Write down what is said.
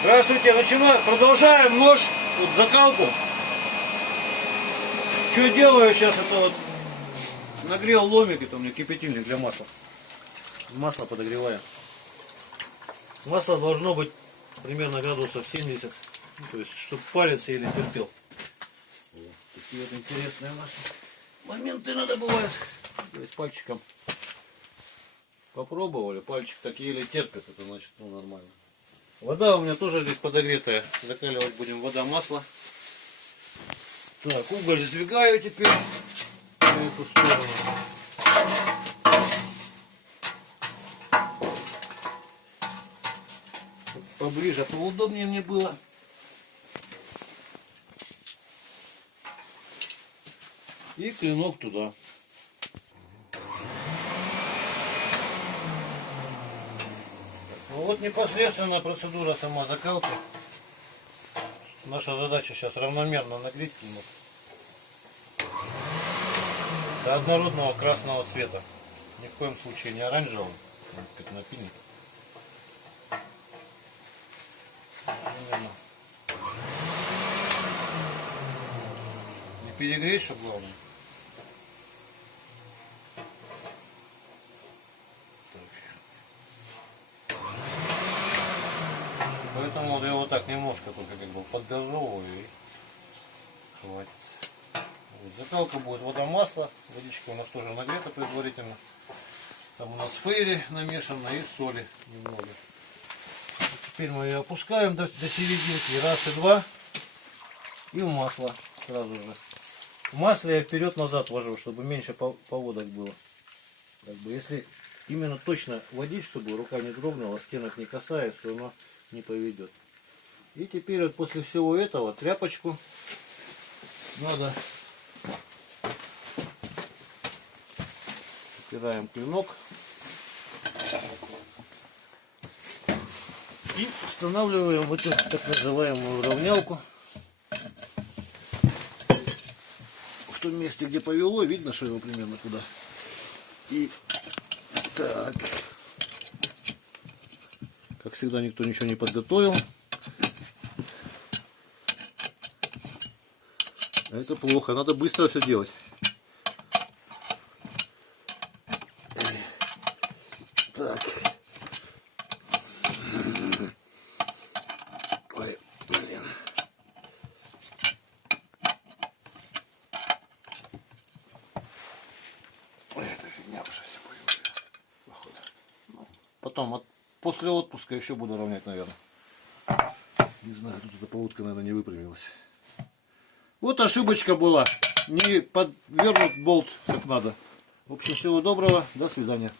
Здравствуйте, начинаем. Продолжаем нож, вот закалку. Что делаю сейчас, это вот нагрел ломик, это у меня кипятильник для масла. Масло подогреваю. Масло должно быть примерно градусов 70, ну, то есть чтобы палец еле терпел. Вот такие вот интересные масло. Моменты надо бывает, то есть пальчиком попробовали, пальчик так еле терпит, это значит ну нормально. Вода у меня тоже здесь подогретая. Закаливать будем вода-масло. Так, уголь сдвигаю теперь на эту сторону. Поближе, поудобнее мне было. И клинок туда. Ну вот непосредственно процедура сама закалки. Наша задача сейчас равномерно нагреть клинок до однородного красного цвета. Ни в коем случае не оранжевого, как напильник. Именно. Не перегреть, чтобы главное. Поэтому я вот так немножко только как бы подгазовываю и хватит. Вот, закалка будет вода-масло. Водичка у нас тоже нагрета предварительно. Там у нас фейри намешано и соли немного. Теперь мы ее опускаем до серединки. Раз и два. И в масло сразу же. В масле я вперед-назад вожу, чтобы меньше поводок было. Как бы, если именно точно водить, чтобы рука не дрогнула, стенок не касаясь, то оно не поведет. И теперь вот после всего этого тряпочку надо опираем клинок и устанавливаем в эту так называемую равнялку. В том месте, где повело, видно, что его примерно куда. И так. Как всегда, никто ничего не подготовил. Это плохо, надо быстро все делать. Так. Ой, блин. Ой, это фигня уже сегодня. Походу. Потом, после отпуска еще буду равнять, наверное. Не знаю, тут эта поводка, наверное, не выпрямилась. Вот ошибочка была. Не подвернут болт как надо. В общем, всего доброго. До свидания.